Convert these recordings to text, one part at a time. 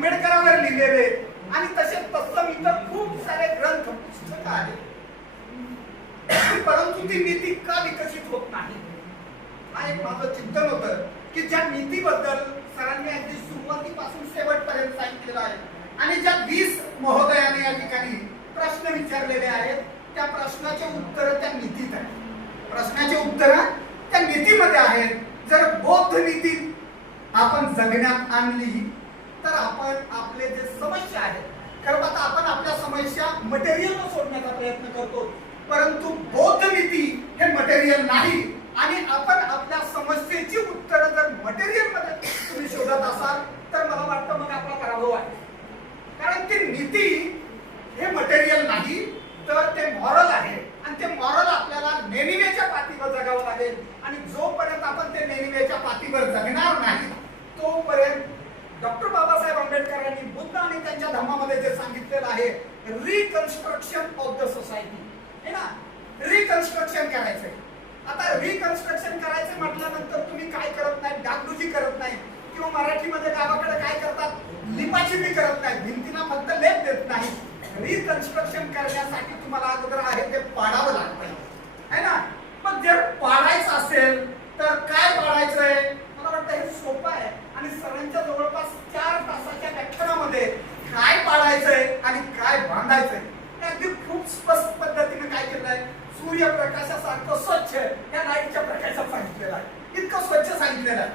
आंबेडकरांवर लिहिलेले. आणि तसे तत्सम इतर खूप सारे ग्रंथ पुस्तक आहेत. परंतु ती नीती का विकसित होत नाही? हा एक माझं चिंतन होतं की ज्या नीतीबद्दल सरांनी अगदी सुरुवातीपासून शेवटपर्यंत सांगितलेलं आहे आणि ज्या वीस महोदयाने या ठिकाणी प्रश्न विचारलेले आहेत त्या प्रश्नाचे उत्तर त्या नीतीत आहे. प्रश्नाचे उत्तर त्या नीतीमध्ये आहेत. जर बौद्ध नीती आपण जगण्यात आणली तर आपण आपले जे समस्या आहेत खरं आता आपण आपल्या समस्या मटेरियल सोडण्याचा प्रयत्न करतो. परंतु बौद्ध नीती हे मटेरियल नाही. आणि आपण आपल्या समस्येची उत्तरं जर मटेरियलमध्ये तुम्ही शोधत असाल तर मला वाटतं मग आपला पराभव आहे. कारण ते नीती हे मटेरियल नाही तर ते मॉरल आहे. आणि ते मॉरल आपल्याला नेनिवेच्या पाठीवर जगावं लागेल आणि जोपर्यंत आपण ते नेनिवेच्या पाठीवर जगणार नाही तोपर्यंत डॉक्टर बाबासाहेब आंबेडकरांनी बुद्ध आणि त्यांच्या धर्मामध्ये जे सांगितलेलं आहे रिकन्स्ट्रक्शन ऑफ द सोसायटी है ना? रिकन्स्ट्रक्शन करायचंय. आता रिकन्स्ट्रक्शन करायचं म्हटल्यानंतर तुम्ही काय करत नाही? डागडुजी करत नाही. किंवा मराठीमध्ये गावाकडे काय करतात? लिपाचिपी करत नाही. भिंतीला फक्त लेप देत नाही. रिकन्स्ट्रक्शन करण्यासाठी तुम्हाला अगोदर आहे ते पाडावं लागतं है ना? मग जर पाडायचं असेल तर काय पाडायचंय? मला वाटतं हे सोपं आहे. आणि सरांच्या जवळपास चार तासाच्या व्याख्यानामध्ये काय पाडायचंय आणि काय बांधायचंय? अगदी खूप स्पष्ट पद्धतीने काय केलंय? सूर्यप्रकाशासारखं स्वच्छ या लाईटच्या प्रकाशात सांगितलेलं आहे. इतकं स्वच्छ सांगितलेलं आहे.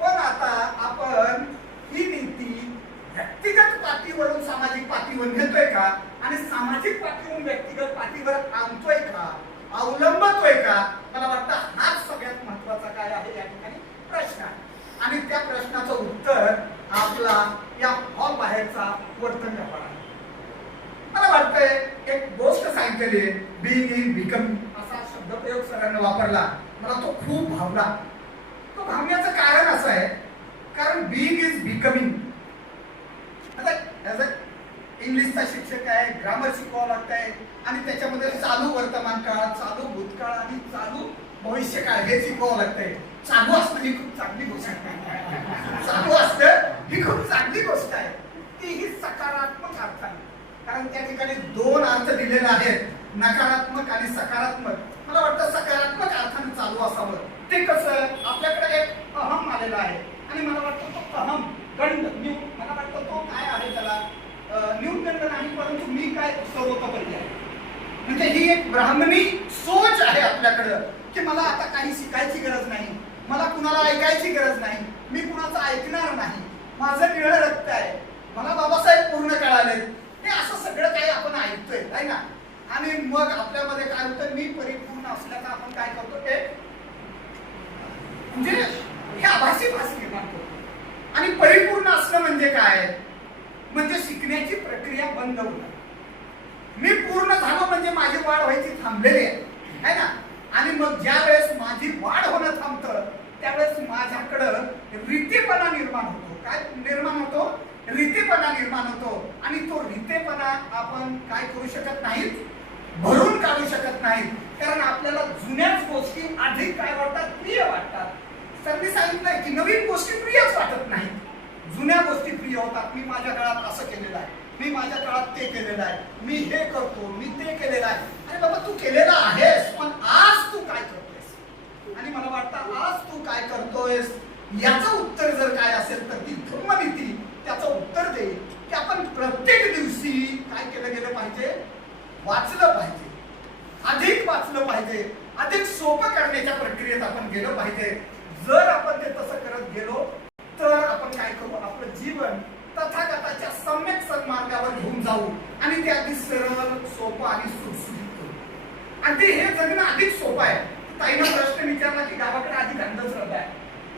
पण आता आपण ही नीती व्यक्तिगत पातळीवरून सामाजिक पातळीवर नेतोय का आणि सामाजिक पातळीवरून व्यक्तिगत पातळीवर आणतोय का अवलंबतोय का मला वाटतं हाच सगळ्यात महत्त्वाचा काय आहे या ठिकाणी प्रश्न आहे आणि त्या प्रश्नाचं उत्तर आपला या हॉल बाहेरचा वर्तनव्यापार आहे मला वाटतंय एक गोष्ट सांगितलेली बीइंग इन बिकम असा शब्दप्रयोग सरांनी वापरला मला तो खूप भावला. तो भावण्याचं कारण असं आहे कारण बीइंग इज बिकमिंग आता ॲज अ इंग्लिशचा शिक्षक आहे ग्रामर शिकवावं लागत आहे आणि त्याच्यामध्ये चालू वर्तमान काळ चालू भूतकाळ आणि चालू भविष्य काळ हे शिकवावं लागतंय. चालू असणं ही खूप चांगली गोष्ट आहे. चालू असतं ही खूप चांगली गोष्ट आहे. ती ही सकारात्मक अर्थाने कारण त्या ठिकाणी दोन अर्थ दिलेले आहेत नकारात्मक आणि सकारात्मक. मला वाटतं सकारात्मक अर्थाने चालू असावं. ते कसं आपल्याकडे एक अहम आलेला आहे. आणि मला वाटतं तो अहम गंड न्यू मला वाटतं तो काय आहे त्याला? अं, न्यूनगंड नाही परंतु मी काय सर्वतोपरी आहे. म्हणजे ही एक ब्राह्मणी सोच आहे आपल्याकडं की मला आता काही शिकायची गरज नाही. मला कुणाला ऐकायची गरज नाही. मी कुणाचं ऐकणार नाही. माझं निळं रक्त आहे. मला बाबासाहेब पूर्ण कळाले. हे असं सगळं काही आपण ऐकतोय आहे ना? आणि मग आपल्यामध्ये काय होतं? मी परीक्षा असल्याचं आपण काय करतो ते म्हणजे हे आभासी भास निर्माण करतो. आणि परिपूर्ण असलं म्हणजे काय? म्हणजे शिकण्याची प्रक्रिया बंद होणं मी पूर्ण झालो म्हणजे माझी वाढ व्हायची थांबलेली आहे है ना? आणि मग ज्या वेळेस माझी वाढ होणं थांबतं त्यावेळेस माझ्याकडं रीतीपणा निर्माण होतो. काय निर्माण होतो? रीतीपणा निर्माण होतो. आणि तो रीतेपणा आपण काय करू शकत नाहीत? भरून काढू शकत नाहीत. कारण आपल्याला जुन्याच गोष्टी अधिक काय वाटतात? प्रिय वाटतात. त्यांनी सांगितलंय की नवीन गोष्टी प्रियच वाटत नाहीत. जुन्या गोष्टी प्रिय होतात. मी माझ्या काळात असं केलेलं आहे. मी माझ्या काळात ते केलेलं आहे. मी हे करतो मी ते केलेलं आहे. अरे बाबा तू केलेलं आहेस पण आज तू काय करतोयस आणि मला वाटतं आज तू काय करतोयस याचं उत्तर जर काय असेल तर ती धर्मनीती त्याचं उत्तर देईल की आपण प्रत्येक दिवशी काय केलं गेलं पाहिजे वाचलं पाहिजे अधिक वाचलं पाहिजे अधिक सोपं करण्याच्या प्रक्रियेत आपण गेलं पाहिजे जर आपण ते तसं करत गेलो तर आपण काय करू आपलं जीवन तथागताच्या सम्यक सन्मार्गावर घेऊन जाऊ आणि ते अगदी सरळ सोपं आणि सुटसुटीत करू. आणि ते हे जगणं अधिक सोपं आहे. ताईनं प्रश्न विचारला की गावाकडे अधिक अंधश्रद्धा आहे.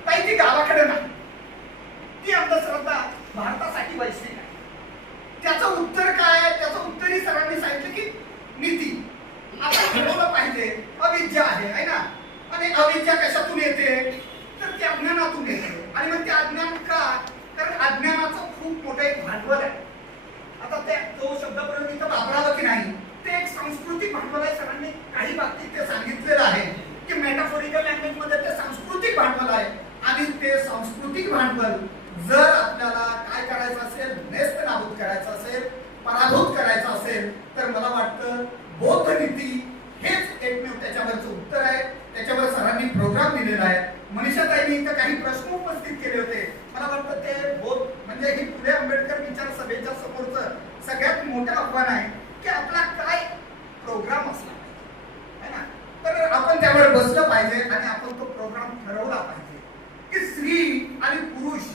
ताई ती गावाकडे नाही. ती अंधश्रद्धा भारतासाठी वैश्विक आहे. त्याचं उत्तर काय आहे? त्याचं उत्तरही सरांनी सांगितलं की नीती. आपण ठरवलं पाहिजे. अविद्या आहे है ना? आणि अविद्या कशातून येते? तर ते अज्ञानातून येते. आणि मग ते अज्ञान का कारण अज्ञानाचं खूप मोठं एक भांडवल आहे आता ते तो शब्द प्रयोग इथं वापरावं की नाही ते एक सांस्कृतिक भांडवल आहे सरांनी काही बाबतीत ते सांगितलेलं आहे की मेटाफोरिकल लँग्वेजमध्ये ते सांस्कृतिक भांडवल आहे आणि ते सांस्कृतिक भांडवल जर आपल्याला काय करायचं असेल नेस्त नाबूद करायचं असेल पराभूत करायचं असेल तर मला वाटतं बौद्ध नीती हेच एकमेव त्याच्यावरचं उत्तर आहे त्याच्यावर सरांनी प्रोग्राम दिलेला आहे मनीषाताईंनी इथं काही प्रश्न उपस्थित केले होते मला वाटतं ते बौद्ध म्हणजे ही फुले आंबेडकर विचार सभेच्या समोरचं सगळ्यात मोठं आव्हान आहे की आपला काय प्रोग्राम असला पाहिजे है ना तर आपण त्यावर बसलं पाहिजे आणि आपण तो प्रोग्राम ठरवला पाहिजे की स्त्री आणि पुरुष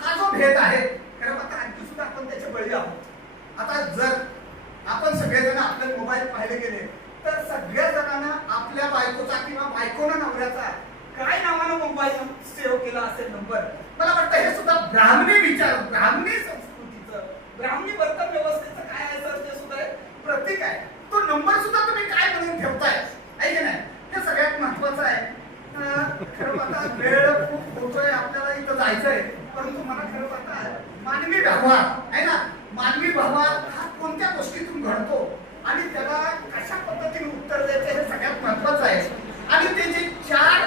हा जो भेद आहे खरं आता आणखी सुद्धा आपण त्याच्या बळी आहोत आता जर आपण सगळेजण आपले केले तर सगळ्या जणांना आपल्या बायकोचा किंवा बायकोनं नवऱ्याचा काय नावानं मोबाईल सेव्ह केला असेल नंबर? मला वाटतं हे सुद्धा ब्राह्मणी विचार ब्राह्मणी संस्कृतीचं ब्राह्मणी वर्तन व्यवस्थेचं काय आहे सर ते सुद्धा एक प्रतीक आहे. तो नंबर सुद्धा तुम्ही काय म्हणून ठेवताय? आहे की नाही? हे सगळ्यात महत्वाचं आहे. खरं आता वेळ खूप होतोय आपल्याला इथं जायचंय. परंतु मला खरं आता मानवी व्यवहार आहे ना? मानवी व्यवहार हा कोणत्या गोष्टीतून घडतो? आणि त्याला कशा पद्धतीने उत्तर द्यायचं हे सगळ्यात महत्वाचं आहे. आणि ते जे चार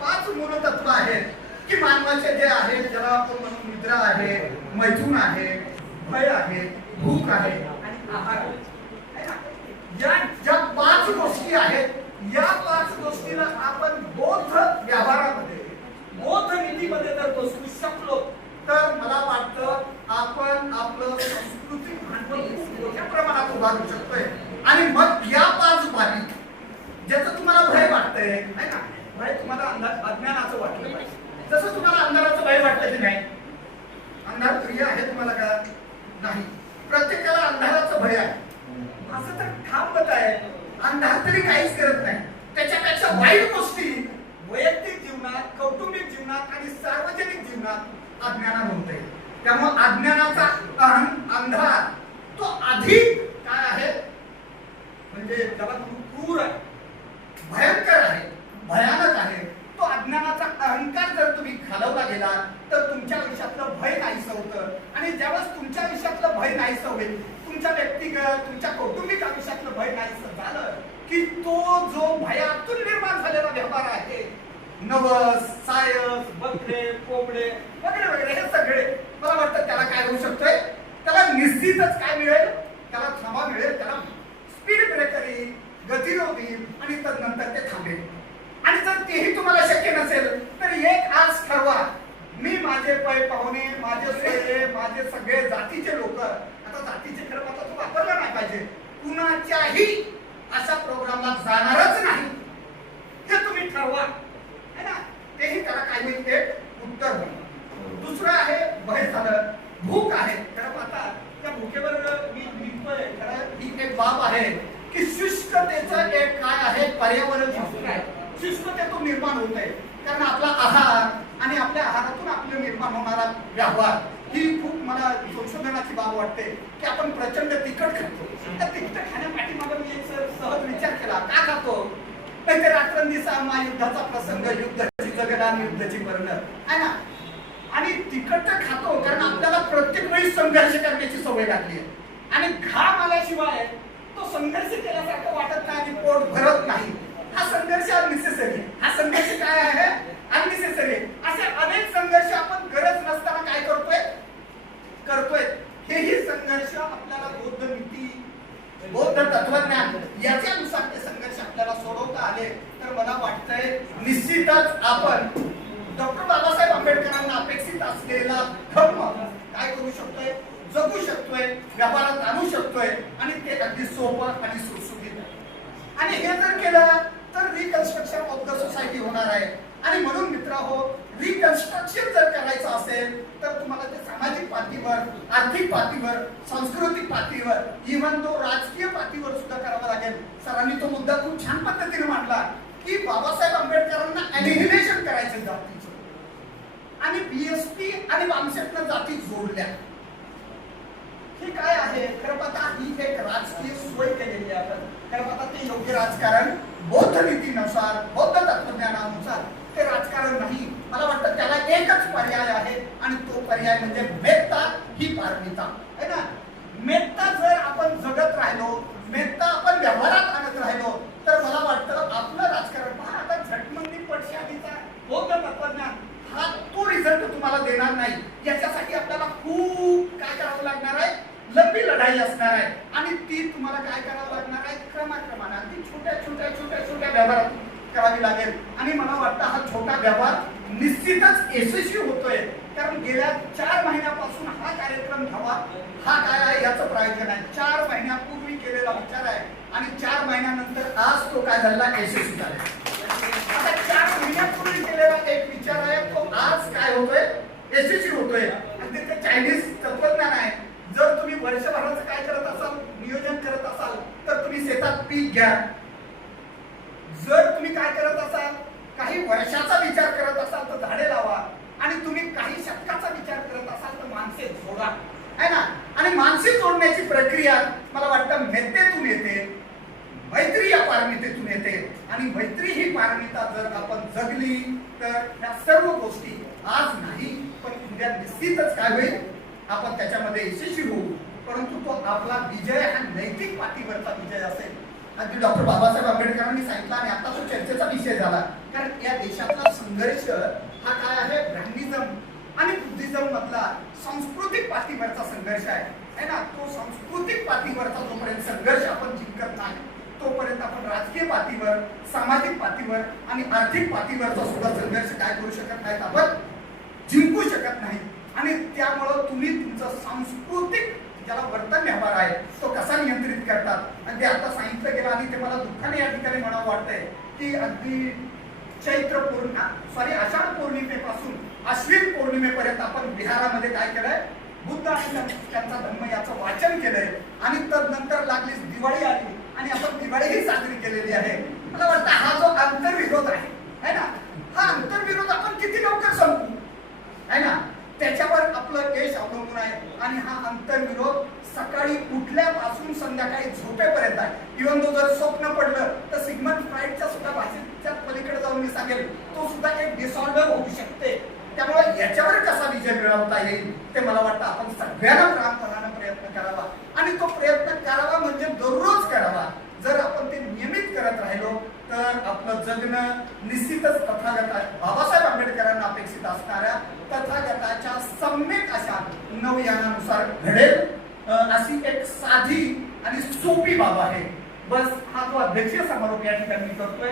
पाच मूलतत्व आहेत की मानवाचे जे आहेत ज्याला आपण म्हणून निद्रा आहे मैथून आहे भय आहे भूक आहे आणि आहार या ज्या पाच गोष्टी आहेत. या पाच गोष्टीला आपण बौद्ध व्यवहारामध्ये बौद्ध नीतीमध्ये जर बसू शकलो तर मला वाटतं आपण आपलं सांस्कृतिक भांडवल खूप मोठ्या सुधारू शकतोय. आणि मग या पाच बाबी ज्याचं तुम्हाला भय वाटतंय नाही ना? भय तुम्हाला अंधा- अज्ञानाचं वाटलं पाहिजे. जसं तुम्हाला अंधाराचं भय वाटलं की नाही अंधार प्रिय आहे तुम्हाला का? नाही. प्रत्येकाला अंधाराचं भय आहे. असं तर ठाम मत आहे. अंधार तरी काहीच करत नाही त्याच्यापेक्षा वाईट गोष्टी वैयक्तिक जीवनात कौटुंबिक जीवनात आणि सार्वजनिक जीवनात अज्ञानात होते त्यामुळे अज्ञानाचा अहं- अंधार तो अधिक काय आहे म्हणजे त्याला खूप क्रूर आहे भयंकर आहे भयानक आहे तो अज्ञानाचा अहंकार जर तुम्ही घालवला गेला तर तुमच्या आयुष्यातलं भय नाहीसं होतं आणि ज्यावेळेस तुमच्या आयुष्यातलं भय नाहीसं होईल तुमच्या व्यक्तिगत तुमच्या कौटुंबिक आयुष्यातलं भय नाही झालं की तो जो भयातून निर्माण झालेला व्यवहार आहे नवस सायस बकरे कोंबडे वगैरे वगैरे हे सगळे मला वाटतं त्याला काय होऊ शकतोय? त्याला निश्चितच काय मिळेल? त्याला थांबा मिळेल त्याला स्पीड ब्रेकर येईल गतिरोध येईल आणि तदनंतर ते थांबेल. आणि जर तेही तुम्हाला शक्य नसेल तर एक आज ठरवा. मी माझे पै पाहुणे माझे सगळे जातीचे लोक आता जातीचे खरं आता तो वापरला नाही पाहिजे कुणाच्याही अशा प्रोग्रामला जाणारच नाही. हे तुम्ही ठरवा. है ना? तेही त्याला काय होईल ते उत्तर होईल दुसरं आहे भय झालं भूक आहे. खरं आता त्या भूकेवर मी लिहितोय खरं ही एक बाब आहे की शुष्कतेचं एक काय आहे पर्यावरण शास्त्र आहे शुष्कतेतून निर्माण होत आहे कारण आपला आहार आणि आपल्या आहारातून आपलं निर्माण होणारा व्यवहार ही खूप मला बाब वाटते की आपण प्रचंड तिखट खातो. त्या तिखट खाण्यापाठीमागे मी एक सहज विचार केला का खातो? नाही तर रात्रंदिवसा महायुद्धाचा प्रसंग युद्धाची जगदान युद्धाची मरण. आहे ना? आणि तिखट तर खातो कारण आपल्याला प्रत्येक वेळी संघर्ष करण्याची सवय लागली आहे. आणि घाम आल्याशिवाय तो संघर्ष केल्यासारखं वाटत नाही आणि पोट भरत नाही हा संघर्ष अननेसेसरी हा संघर्ष काय आहे अननेसेसरी असे अनेक संघर्ष आपण गरज नसताना काय करतोय करतोय हेही संघर्ष आपल्याला बौद्ध नीती बौद्ध तत्वज्ञान याच्यानुसार ते संघर्ष आपल्याला सोडवता आले तर मला वाटतंय निश्चितच आपण डॉक्टर बाबासाहेब आंबेडकरांना अपेक्षित असलेला धर्म काय करू शकतोय जगू शकतोय व्यवहारात आणू शकतोय आणि ते अगदी सोपं आणि सुटसुटीत आहे. आणि हे जर केलं तर रिकन्स्ट्रक्शन ऑफ द सोसायटी होणार आहे. आणि म्हणून मित्र हो रिकन्स्ट्रक्शन जर करायचं असेल तर तुम्हाला ते सामाजिक पातळीवर आर्थिक पातळीवर सांस्कृतिक पातळीवर इव्हन तो राजकीय पातळीवर सुद्धा करावा लागेल. सरांनी तो मुद्दा खूप छान पद्धतीने मांडला की बाबासाहेब आंबेडकरांना अनिहिलेशन करायचं जातीचं. आणि बीएसपी आणि वामसेटनं जाती जोडल्या. ही काय आहे? खरं पाहता ही एक राजकीय सोय केलेली आहे खरं पाहता ते योग्य राजकारण बौद्ध नीतीनुसार बौद्ध तत्वज्ञानानुसार ते राजकारण नाही. मला वाटतं त्याला एकच पर्याय आहे आणि तो पर्याय म्हणजे मेत्ता ही पारमिता. है ना? मेत्ता जर आपण जगत राहिलो मेत्ता आपण व्यवहारात आणत राहिलो तर मला वाटतं आपलं राजकारण पहा आता झटमंदी पडशालीचा बौद्ध तत्वज्ञान हा तो रिझल्ट तुम्हाला देणार नाही याच्यासाठी आपल्याला खूप काय करावं आहे. आणि ती तुम्हाला काय करावं लागणार आहे? क्रमाक्रमाने अगदी छोट्या छोट्या छोट्या छोट्या व्यवहारात करावी लागेल. आणि मला वाटतं हा छोटा व्यवहार निश्चितच यशस्वी होतोय. कारण गेल्या चार महिन्यापासून हा कार्यक्रम घ्यावा हा काय आहे याचं प्रायोजन आहे. चार महिन्यापूर्वी केलेला विचार आहे. आणि चार महिन्यानंतर आज तो काय झाला यशस्वी झाला आता चार महिन्यापूर्वी केलेला एक विचार आहे तो आज काय होतोय? यशस्वी होतोय आणि ते चायनीज तत्वज्ञान आहे जर तुम्ही वर्षभराचं काय करत असाल नियोजन करत असाल तर तुम्ही शेतात पीक घ्या. जर तुम्ही काय करत असाल काही वर्षाचा विचार करत असाल तर झाडे लावा. आणि तुम्ही काही शतकाचा विचार करत असाल तर माणसे जोडा. आहे ना? आणि माणसे जोडण्याची प्रक्रिया मला वाटतं मेत्तेतून येते. मैत्री या पारमितेतून येते. आणि मैत्री ही पारमिता जर आपण जगली तर ह्या सर्व गोष्टी आज नाही पण उद्या निश्चितच काय होईल? आपण त्याच्यामध्ये यशस्वी होऊ. परंतु तो आपला विजय हा नैतिक पातळीवरचा विजय असेल. अगदी डॉक्टर बाबासाहेब आंबेडकरांनी सांगितलं आणि आता तो चर्चेचा विषय झाला. कारण या देशातला संघर्ष हा काय आहे? ब्रह्मिझम आणि बुद्धिझम मधला सांस्कृतिक पाठीवरचा संघर्ष आहे. है ना? तो सांस्कृतिक पाठीवरचा जोपर्यंत संघर्ष आपण जिंकत नाही तोपर्यंत आपण राजकीय पातळीवर सामाजिक पातळीवर आणि आर्थिक पातळीवरचा सुद्धा संघर्ष काय करू शकत नाहीत आपण? जिंकू शकत नाही. आणि त्यामुळं तुम्ही ज्याला वर्तन व्यवहार आहे तो कसा नियंत्रित करतात? आणि ते आता सांगितलं गेलं आणि ते मला दुःखाने या ठिकाणी म्हणावं वाटतंय की अगदी चैत्र पौर्णिमा सॉरी आषाढ पौर्णिमेपासून अश्विन पौर्णिमेपर्यंत आपण बिहारामध्ये काय केलंय? बुद्ध आणि त्यांचा धर्म याचं वाचन केलंय. आणि तर नंतर लागली दिवाळी आली आणि आपण दिवाळीही साजरी केलेली आहे. मला वाटतं हा जो आंतरविरोध आहे है ना? हा आंतरविरोध आपण किती लवकर संपू? है ना? त्याच्यावर आपलं यश अवलंबून आहे. आणि हा अंतर्विरोध सकाळी उठल्यापासून संध्याकाळी झोपेपर्यंत आहे. इव्हन तो जर स्वप्न पडलं तर सिग्मंड फ्राईडच्या सुद्धा भाषेच्या पलीकडे जाऊन मी सांगेल तो सुद्धा एक डिसऑर्डर होऊ शकते. त्यामुळे याच्यावर कसा विजय मिळवता येईल ते मला वाटतं आपण सगळ्यांना प्रांतपणानं प्रयत्न करावा. आणि तो प्रयत्न करावा म्हणजे दररोज करावा. जर आपण ते नियमित करत राहिलो तर आपलं जगणं निश्चितच तथागत बाबासाहेब आंबेडकरांना अपेक्षित असणाऱ्या तथागत नवयानानुसार घडेल. अशी एक साधी आणि सोपी बाब आहे. बस हा जो अध्यक्षीय समारोप या ठिकाणी करतोय.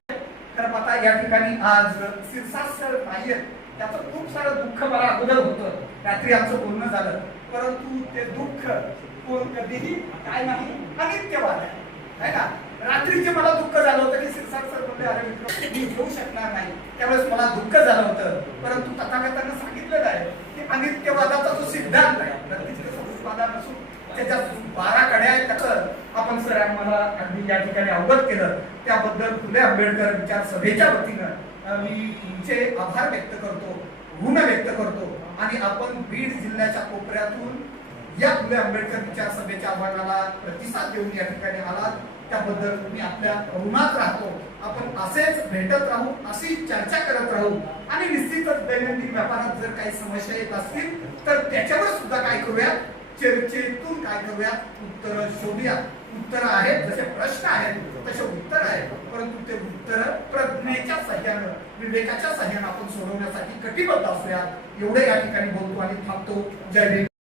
तर पाहता या ठिकाणी आज शीर्षास्त्र नाहीये त्याचं खूप सारं दुःख मला अगोदर होतं. रात्री आमचं बोलणं झालं. परंतु ते दुःख कोण कधीही काय नाही अनित्यवाद आहे. है ना? रात्रीचे मला दुःख झालं होतं की शिरसाट सर बोलले अरे मित्र मी घेऊ शकणार नाही. त्यावेळेस मला दुःख झालं होतं. परंतु तथागतानं सांगितलं आहे अनित्यवादाचा जो सिद्धांत आहे प्रत्यक्ष नसून त्याच्या बारा कड्या आहेत त्याचं आपण सर आम्हाला अगदी या ठिकाणी अवगत केलं. त्याबद्दल फुले आंबेडकर विचार सभेच्या वतीनं मी तुमचे आभार व्यक्त करतो ऋण व्यक्त करतो. आणि आपण बीड जिल्ह्याच्या कोपऱ्यातून या फुले आंबेडकर विचार सभेच्या आव्हानाला प्रतिसाद देऊन या ठिकाणी आलात. त्याबद्दल मी आपल्या ऋणात राहतो. आपण असेच भेटत राहू अशी चर्चा करत राहू. आणि निश्चितच दैनंदिन व्यापारात जर काही समस्या येत असतील तर त्याच्यावर सुद्धा काय करूया? चर्चेतून काय करूया? उत्तर शोधूया. उत्तर आहेत जसे प्रश्न आहेत तसे उत्तर आहेत. परंतु ते उत्तर प्रज्ञेच्या सह्यानं विवेकाच्या सह्यानं आपण सोडवण्यासाठी कटिबद्ध असूया. एवढे या ठिकाणी बोलतो आणि थांबतो. जय